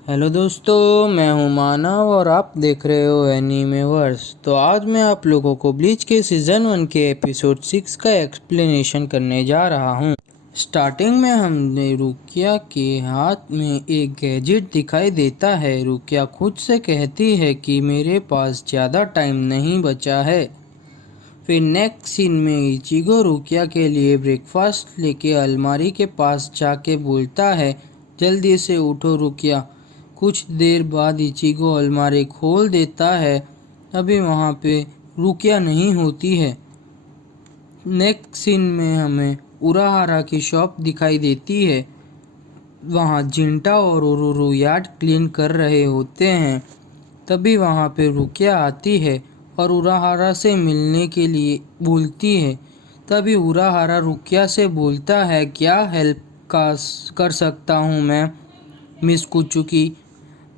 Hello दोस्तों, मैं हूं मानव और आप देख रहे हो एनीमेवर्स। तो आज मैं आप लोगों को ब्लीच के सीज़न 1 के एपिसोड 6 का एक्सप्लेनेशन करने जा रहा हूं। स्टार्टिंग में हमने रुकिया के हाथ में एक गैजेट दिखाई देता है। रुकिया खुद से कहती है कि मेरे पास ज़्यादा टाइम नहीं बचा है। फिर नेक्स्ट सीन में इचिगो रुकिया के लिए ब्रेकफास्ट लेके अलमारी के पास जाके बोलता है, जल्दी से उठो रुकिया। कुछ देर बाद इचिगो अलमारी खोल देता है। अभी वहाँ पे रुकिया नहीं होती है। नेक्स्ट सीन में हमें उराहारा की शॉप दिखाई देती है। वहाँ जिंटा और उरुरु यार्ड क्लीन कर रहे होते हैं। तभी वहाँ पे रुकिया आती है और उराहारा से मिलने के लिए बोलती है। तभी उराहारा रुकिया से बोलता है, क्या हेल्प कर सकता हूँ मैं मिस कुचुकी।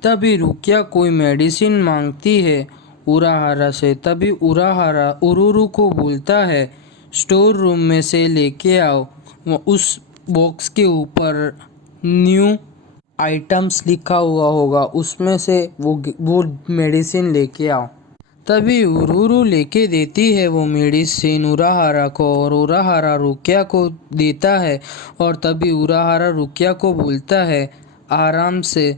तभी रुकिया कोई मेडिसिन मांगती है उराहारा से। तभी उराहारा उरुरु को बोलता है, स्टोर रूम में से लेके आओ। उस बॉक्स के ऊपर न्यू आइटम्स लिखा हुआ होगा, उसमें से वो मेडिसिन लेके आओ। तभी उरुरु लेके देती है वो मेडिसिन उराहारा को और उराहारा रुकिया को देता है। और तभी उराहारा रुकिया को बोलता है, आराम से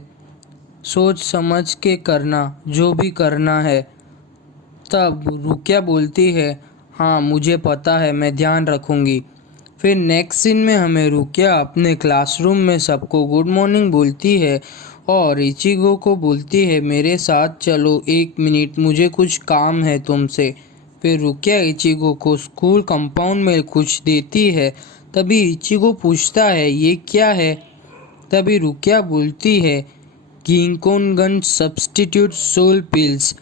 सोच समझ के करना जो भी करना है। तब रुकिया बोलती है, हाँ मुझे पता है, मैं ध्यान रखूँगी। फिर नेक्स्ट सीन में हमें रुकिया अपने क्लासरूम में सबको गुड मॉर्निंग बोलती है और इचिगो को बोलती है, मेरे साथ चलो 1 मिनट, मुझे कुछ काम है तुमसे। फिर रुकिया इचिगो को स्कूल कंपाउंड में कुछ देती है। तभी इचिगो पूछता है, ये क्या है। तभी रुकिया बोलती है, गिंकोनगन सब्स्टिट्यूट सोल पिल्स।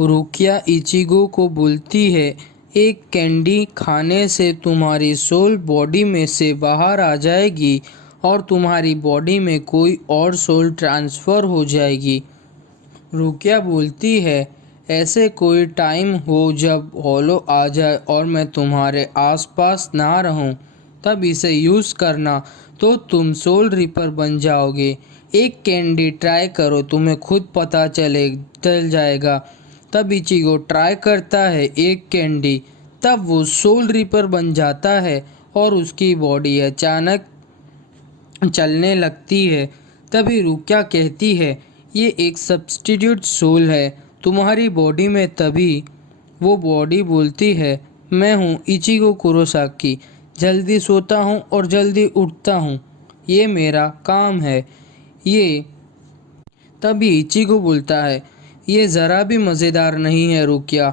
रुकिया इचिगो को बोलती है, एक कैंडी खाने से तुम्हारी सोल बॉडी में से बाहर आ जाएगी और तुम्हारी बॉडी में कोई और सोल ट्रांसफ़र हो जाएगी। रुकिया बोलती है, ऐसे कोई टाइम हो जब हॉलो आ जाए और मैं तुम्हारे आसपास ना रहूं, तब इसे यूज़ करना तो तुम सोल रिपर बन जाओगे। एक कैंडी ट्राई करो, तुम्हें खुद पता चल जाएगा। तब इचिगो ट्राई करता है एक कैंडी। तब वो सोल रिपर बन जाता है और उसकी बॉडी अचानक चलने लगती है। तभी रुकिया कहती है, ये एक सब्स्टिट्यूट सोल है तुम्हारी बॉडी में। तभी वो बॉडी बोलती है, मैं हूँ इचिगो कुरोसाकी, जल्दी सोता हूँ और जल्दी उठता हूँ, ये मेरा काम है। ये तभी इचिगो बोलता है, ये ज़रा भी मज़ेदार नहीं है रुकिया।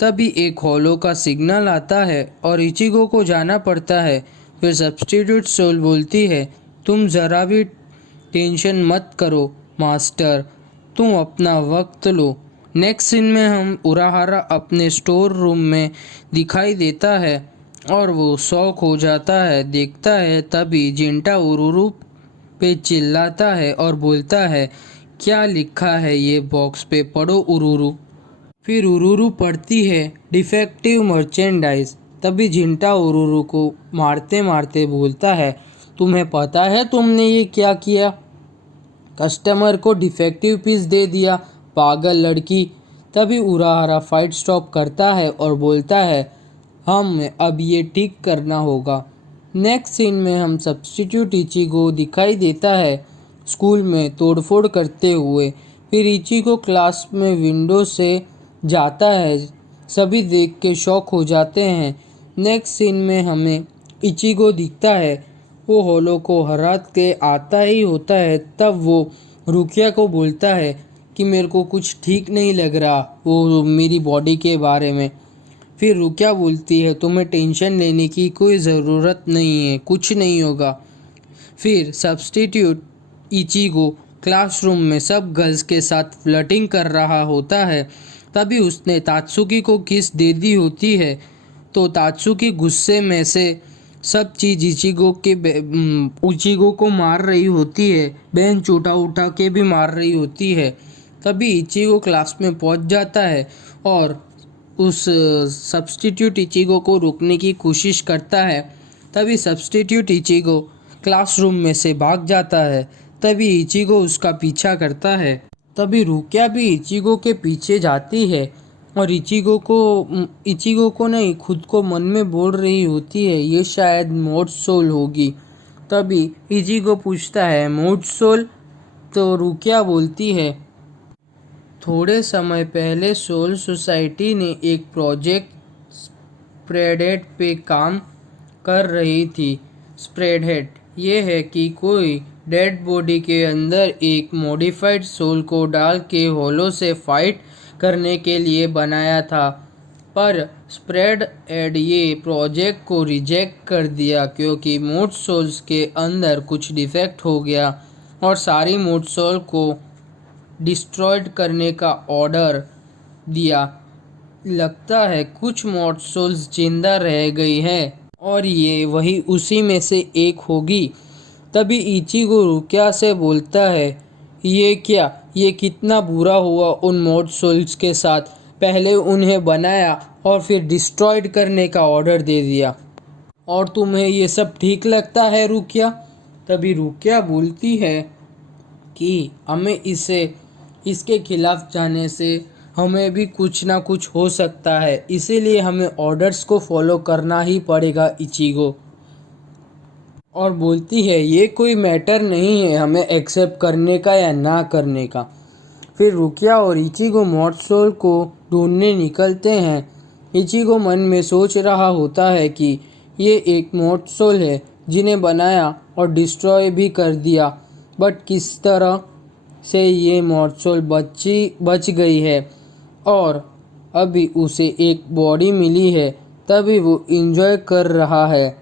तभी एक हॉलो का सिग्नल आता है और इचिगो को जाना पड़ता है। फिर सब्स्टिट्यूट सोल बोलती है, तुम ज़रा भी टेंशन मत करो मास्टर, तुम अपना वक्त लो। नेक्स्ट सीन में हम उराहारा अपने स्टोर रूम में दिखाई देता है और वो शौक हो जाता है देखता है। तभी जिंटा उरुरु पे चिल्लाता है और बोलता है, क्या लिखा है ये बॉक्स पे, पढ़ो उरुरु। फिर उरुरु पढ़ती है, डिफेक्टिव मर्चेंडाइज। तभी जिंटा उरुरु को मारते मारते बोलता है, तुम्हें पता है तुमने ये क्या किया, कस्टमर को डिफेक्टिव पीस दे दिया, पागल लड़की। तभी उराहारा फाइट स्टॉप करता है और बोलता है, हम अब ये ठीक करना होगा। नेक्स्ट सीन में हम सब्स्टिट्यूट इचिगो दिखाई देता है स्कूल में तोड़फोड़ करते हुए। फिर इचिगो क्लास में विंडो से जाता है, सभी देख के शॉक हो जाते हैं। नेक्स्ट सीन में हमें इचिगो दिखता है, वो होलो को हरा के आता ही होता है। तब वो रुकिया को बोलता है कि मेरे को कुछ ठीक नहीं लग रहा वो मेरी बॉडी के बारे में। फिर रुकिया बोलती है, तुम्हें टेंशन लेने की कोई ज़रूरत नहीं है, कुछ नहीं होगा। फिर सब्स्टिट्यूट इचिगो क्लासरूम में सब गर्ल्स के साथ फ्लर्टिंग कर रहा होता है। तभी उसने तात्सुकी को किस दे दी होती है। तो तात्सुकी गुस्से में से सब चीज़ इचिगो को मार रही होती है, बेंच उठा उठा के भी मार रही होती है। तभी इचिगो क्लास में पहुंच जाता है और उस सब्स्टिट्यूट इचिगो को रोकने की कोशिश करता है। तभी सब्स्टिट्यूट इचिगो क्लासरूम में से भाग जाता है। तभी इचिगो उसका पीछा करता है। तभी रुकिया भी इचिगो के पीछे जाती है और इचिगो को नहीं, खुद को मन में बोल रही होती है ये शायद मोड सोल होगी। तभी इचिगो पूछता है मोड सोल? तो रुकिया बोलती है थोड़े समय पहले सोल सोसाइटी ने एक प्रोजेक्ट स्प्रेडहेड पे काम कर रही थी। स्प्रेडहेड ये है कि कोई डेड बॉडी के अंदर एक मॉडिफाइड सोल को डाल के होलो से फाइट करने के लिए बनाया था, पर स्प्रेडहेड ये प्रोजेक्ट को रिजेक्ट कर दिया क्योंकि मोड सोल्स के अंदर कुछ डिफेक्ट हो गया और सारी मोड सोल को डिस्ट्रॉयड करने का ऑर्डर दिया। लगता है कुछ मोड सोल्स जिंदा रह गई है और ये वही उसी में से एक होगी। तभी इचिगो रुकिया से बोलता है ये क्या, ये कितना बुरा हुआ उन मोड सोल्स के साथ, पहले उन्हें बनाया और फिर डिस्ट्रॉयड करने का ऑर्डर दे दिया, और तुम्हें ये सब ठीक लगता है रुकिया? तभी रुकिया बोलती है कि हमें इसके खिलाफ जाने से हमें भी कुछ ना कुछ हो सकता है, इसीलिए हमें ऑर्डर्स को फॉलो करना ही पड़ेगा इचिगो। और बोलती है ये कोई मैटर नहीं है हमें एक्सेप्ट करने का या ना करने का। फिर रुकिया और इचिगो मोड सोल को ढूंढने निकलते हैं। इचिगो मन में सोच रहा होता है कि ये एक मोड सोल है जिन्हें बनाया और डिस्ट्रॉय भी कर दिया, बट किस तरह से ये मोड सोल बच गई है और अभी उसे एक बॉडी मिली है, तभी वो एंजॉय कर रहा है।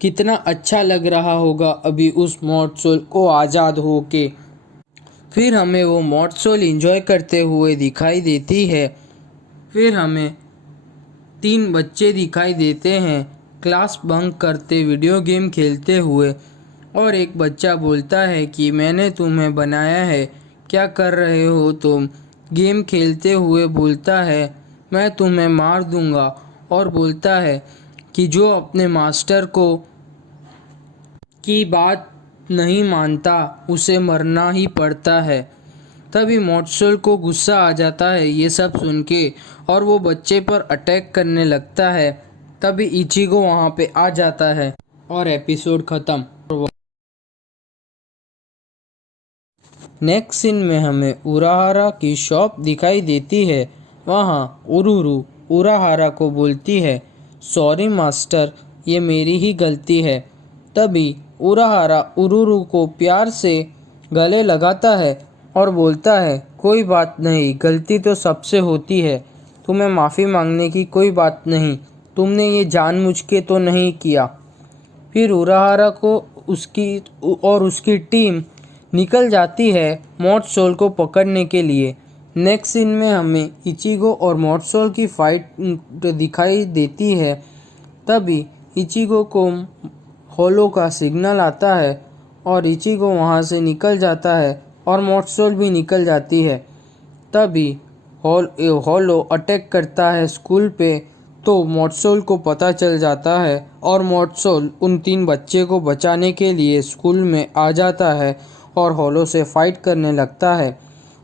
कितना अच्छा लग रहा होगा अभी उस मोड सोल को आज़ाद होके। फिर हमें वो मोड सोल एंजॉय करते हुए दिखाई देती है। फिर हमें 3 बच्चे दिखाई देते हैं क्लास बंक करते वीडियो गेम खेलते हुए, और एक बच्चा बोलता है कि मैंने तुम्हें बनाया है, क्या कर रहे हो तुम? गेम खेलते हुए बोलता है मैं तुम्हें मार दूंगा, और बोलता है कि जो अपने मास्टर की बात नहीं मानता उसे मरना ही पड़ता है। तभी मोड सोल को गुस्सा आ जाता है ये सब सुन के, और वो बच्चे पर अटैक करने लगता है। तभी इचिगो वहाँ पे आ जाता है और एपिसोड ख़त्म। नेक्स्ट सीन में हमें उराहारा की शॉप दिखाई देती है। वहाँ उरुरु उराहारा को बोलती है सॉरी मास्टर, ये मेरी ही गलती है। तभी उराहारा उरुरु को प्यार से गले लगाता है और बोलता है कोई बात नहीं, गलती तो सबसे होती है, तुम्हें माफ़ी मांगने की कोई बात नहीं, तुमने ये जानबूझ के तो नहीं किया। फिर उराहारा को उसकी टीम निकल जाती है मोड सोल को पकड़ने के लिए। नेक्स्ट सीन में हमें इचिगो और मोड सोल की फाइट दिखाई देती है। तभी इचिगो को होलो का सिग्नल आता है और इचिगो वहाँ से निकल जाता है और मोड सोल भी निकल जाती है। तभी होलो अटैक करता है स्कूल पे, तो मोड सोल को पता चल जाता है और मोड सोल उन 3 बच्चे को बचाने के लिए स्कूल में आ जाता है और होलो से फाइट करने लगता है।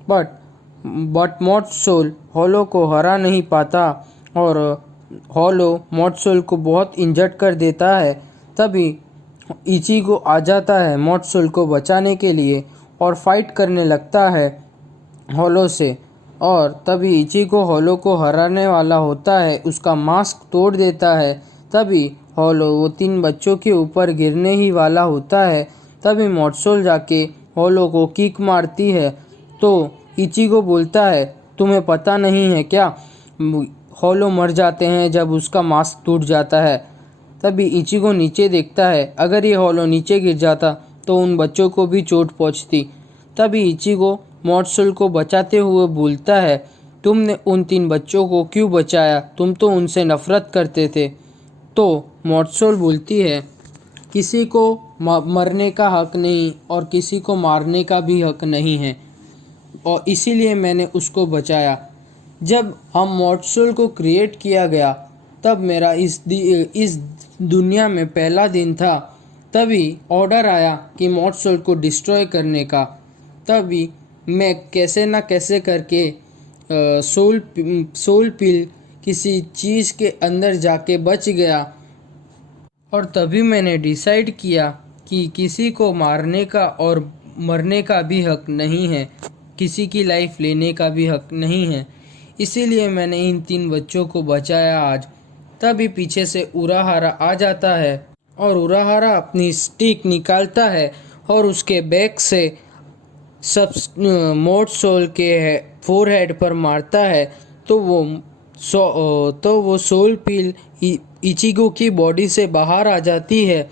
बट मोड सोल होलो को हरा नहीं पाता और होलो मोड सोल को बहुत इंजर्ड कर देता है। तभी इचिगो आ जाता है मोड सोल को बचाने के लिए और फाइट करने लगता है होलो से, और तभी इचिगो होलो को हराने वाला होता है, उसका मास्क तोड़ देता है। तभी होलो वो 3 बच्चों के ऊपर गिरने ही वाला होता है। तभी मोड सोल जाके होलो को किक मारती है, तो इचिगो बोलता है तुम्हें पता नहीं है क्या, होलो मर जाते हैं जब उसका मास्क टूट जाता है। तभी इचिगो नीचे देखता है, अगर ये होलो नीचे गिर जाता तो उन बच्चों को भी चोट पहुंचती। तभी इचिगो मोड सोल को बचाते हुए बोलता है तुमने उन 3 बच्चों को क्यों बचाया, तुम तो उनसे नफरत करते थे। तो मोड सोल बोलती है किसी को मरने का हक नहीं और किसी को मारने का भी हक नहीं है, और इसीलिए मैंने उसको बचाया। जब हम मोड सोल को क्रिएट किया गया तब मेरा इस दुनिया में पहला दिन था, तभी ऑर्डर आया कि मॉड सोल को डिस्ट्रॉय करने का। तभी मैं कैसे ना कैसे करके सोल पिल किसी चीज़ के अंदर जाके बच गया। और तभी मैंने डिसाइड किया कि किसी को मारने का और मरने का भी हक नहीं है, किसी की लाइफ लेने का भी हक नहीं है। इसीलिए मैंने इन 3 बच्चों को बचाया आज। तभी पीछे से उराहारा आ जाता है और उराहारा अपनी स्टिक निकालता है और उसके बैक से सब मोड सोल के फोरहेड पर मारता है। तो वो सोल पिल इचिगो की बॉडी से बाहर आ जाती है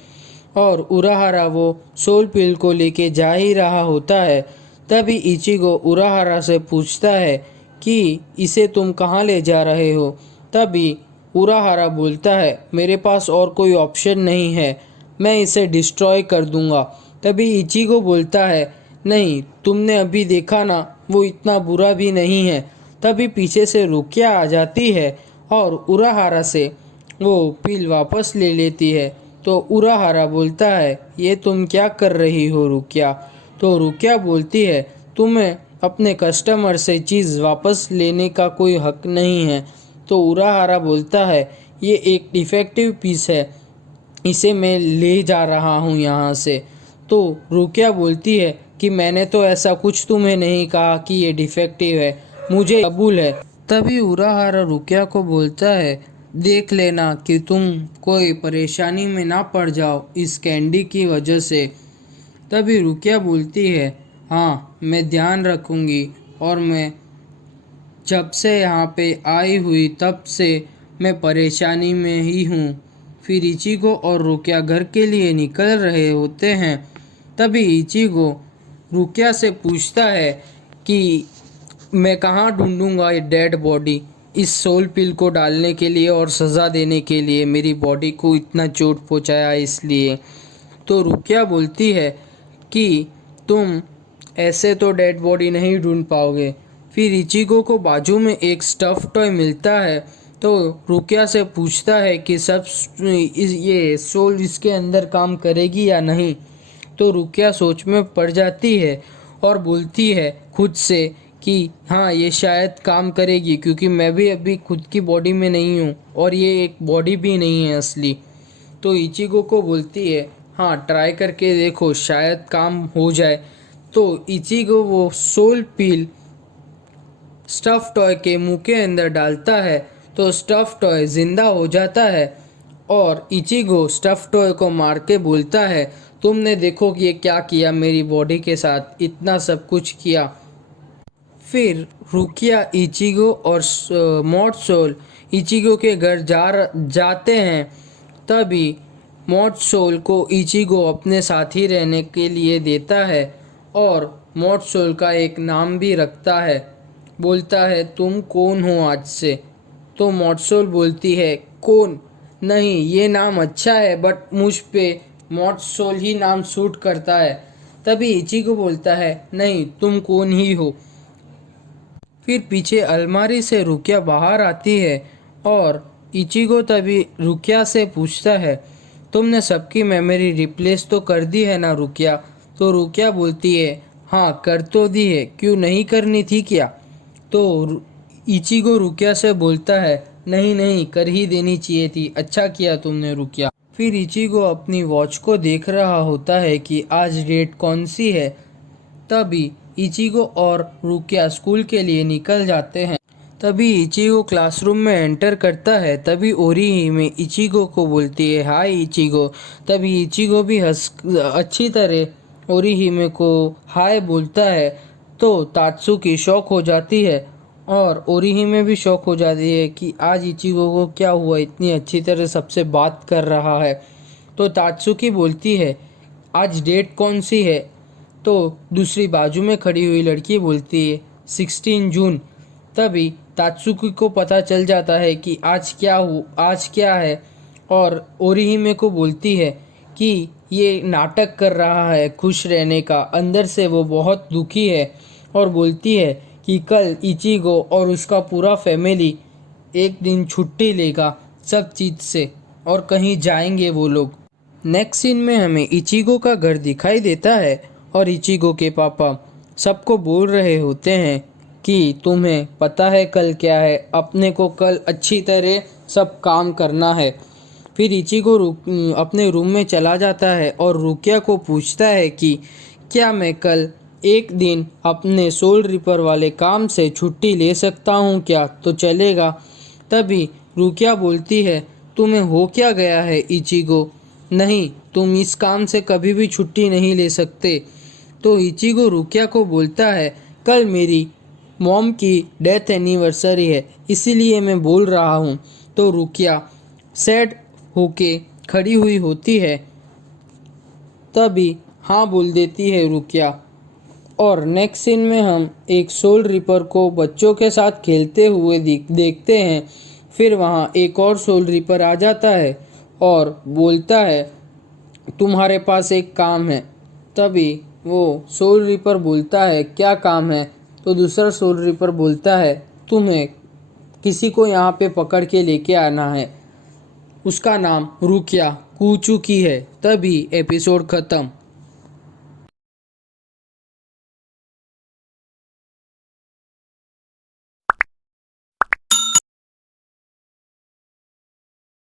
और उराहारा वो सोल पिल को लेके जा ही रहा होता है। तभी इचिगो उराहारा से पूछता है कि इसे तुम कहाँ ले जा रहे हो। तभी उराहारा बोलता है, मेरे पास और कोई ऑप्शन नहीं है, मैं इसे डिस्ट्रॉय कर दूंगा। तभी इचिगो बोलता है, नहीं, तुमने अभी देखा ना, वो इतना बुरा भी नहीं है। तभी पीछे से रुकिया आ जाती है और उराहारा से वो पिल वापस ले लेती है। तो उराहारा बोलता है, ये तुम क्या कर रही हो रुकिया। तो रुकिया बोलती है, तुम्हें अपने कस्टमर से चीज़ वापस लेने का कोई हक नहीं है। तो उराहारा बोलता है, ये एक डिफेक्टिव पीस है, इसे मैं ले जा रहा हूँ यहाँ से। तो रुकिया बोलती है कि मैंने तो ऐसा कुछ तुम्हें नहीं कहा कि ये डिफेक्टिव है, मुझे कबूल है। तभी उराहारा रुकिया को बोलता है, देख लेना कि तुम कोई परेशानी में ना पड़ जाओ इस कैंडी की वजह से। तभी रुकिया बोलती है, हाँ, मैं ध्यान रखूँगी, और मैं जब से यहाँ पे आई हुई तब से मैं परेशानी में ही हूँ। फिर इचिगो और रुकिया घर के लिए निकल रहे होते हैं। तभी इचिगो रुकिया से पूछता है कि मैं कहाँ ढूंढूंगा ये डेड बॉडी इस सोल पिल को डालने के लिए और सज़ा देने के लिए, मेरी बॉडी को इतना चोट पहुँचाया इसलिए। तो रुकिया बोलती है कि तुम ऐसे तो डेड बॉडी नहीं ढूंढ पाओगे। फिर इचिगो को बाजू में एक स्टफ़ टॉय मिलता है। तो रुकिया से पूछता है कि ये सोल इसके अंदर काम करेगी या नहीं। तो रुकिया सोच में पड़ जाती है और बोलती है खुद से कि हाँ, ये शायद काम करेगी, क्योंकि मैं भी अभी खुद की बॉडी में नहीं हूँ और ये एक बॉडी भी नहीं है असली। तो इचिगो को बोलती है, हाँ, ट्राई करके देखो, शायद काम हो जाए। तो इचिगो वो सोल पिल स्टफ़ टॉय के मुंह के अंदर डालता है तो स्टफ़ टॉय ज़िंदा हो जाता है और इचिगो स्टफ़ टॉय को मार के बोलता है, तुमने देखो कि ये क्या किया मेरी बॉडी के साथ, इतना सब कुछ किया। फिर रुकिया, इचिगो और मॉड सोल इचिगो के घर जाते हैं। तभी मॉड सोल को इचिगो अपने साथ ही रहने के लिए देता है और मॉड सोल का एक नाम भी रखता है। बोलता है, तुम कौन हो आज से। तो मॉड सोल बोलती है, कौन नहीं, ये नाम अच्छा है बट मुझ पे मॉड सोल ही नाम सूट करता है। तभी इचिगो बोलता है, नहीं, तुम कौन ही हो। फिर पीछे अलमारी से रुकिया बाहर आती है और इचिगो तभी रुकिया से पूछता है, तुमने सबकी मेमोरी रिप्लेस तो कर दी है ना रुकिया। तो रुकिया बोलती है, हाँ, कर तो दी है, क्यों नहीं करनी थी क्या। तो इचिगो रुकिया से बोलता है, नहीं नहीं, कर ही देनी चाहिए थी, अच्छा किया तुमने रुकिया। फिर इचिगो अपनी वॉच को देख रहा होता है कि आज डेट कौन सी है। तभी इचिगो और रुकिया स्कूल के लिए निकल जाते हैं। तभी इचिगो क्लासरूम में एंटर करता है। तभी ओरिहिमे इचिगो को बोलती है, हाय इचिगो। तभी इचिगो भी अच्छी तरह ओरिहिमे को हाय बोलता है। तो तात्सुकी शॉक हो जाती है और ओरिहिमे भी शॉक हो जाती है कि आज इचिगो को क्या हुआ, इतनी अच्छी तरह सबसे बात कर रहा है। तो तात्सुकी बोलती है, आज डेट कौन सी है। तो दूसरी बाजू में खड़ी हुई लड़की बोलती है, 16 जून। तभी तात्सुकी को पता चल जाता है कि आज क्या है और ओरिहिमे को बोलती है कि ये नाटक कर रहा है खुश रहने का, अंदर से वो बहुत दुखी है और बोलती है कि कल इचिगो और उसका पूरा फैमिली एक दिन छुट्टी लेगा सब चीज़ से और कहीं जाएंगे वो लोग। नेक्स्ट सीन में हमें इचिगो का घर दिखाई देता है और इचिगो के पापा सबको बोल रहे होते हैं कि तुम्हें पता है कल क्या है, अपने को कल अच्छी तरह सब काम करना है। फिर इचिगो अपने रूम में चला जाता है और रुकिया को पूछता है कि क्या मैं कल एक दिन अपने सोल रिपर वाले काम से छुट्टी ले सकता हूँ क्या, तो चलेगा। तभी रुकिया बोलती है तुम्हें हो क्या गया है इचिगो, नहीं तुम इस काम से कभी भी छुट्टी नहीं ले सकते। तो इचिगो रुकिया को बोलता है कल मेरी मॉम की डेथ एनिवर्सरी है, इसीलिए मैं बोल रहा हूँ। तो रुकिया सैड होके खड़ी हुई होती है, तभी हाँ बोल देती है रुकिया। और नेक्स्ट सीन में हम एक सोल रिपर को बच्चों के साथ खेलते हुए देखते हैं। फिर वहाँ एक और सोल रिपर आ जाता है और बोलता है तुम्हारे पास एक काम है। तभी वो सोल रिपर बोलता है क्या काम है, तो दूसरा सोल रिपर बोलता है तुम्हें किसी को यहाँ पे पकड़ के लेके आना है, उसका नाम रुकिया कूचुकी है। तभी एपिसोड ख़त्म।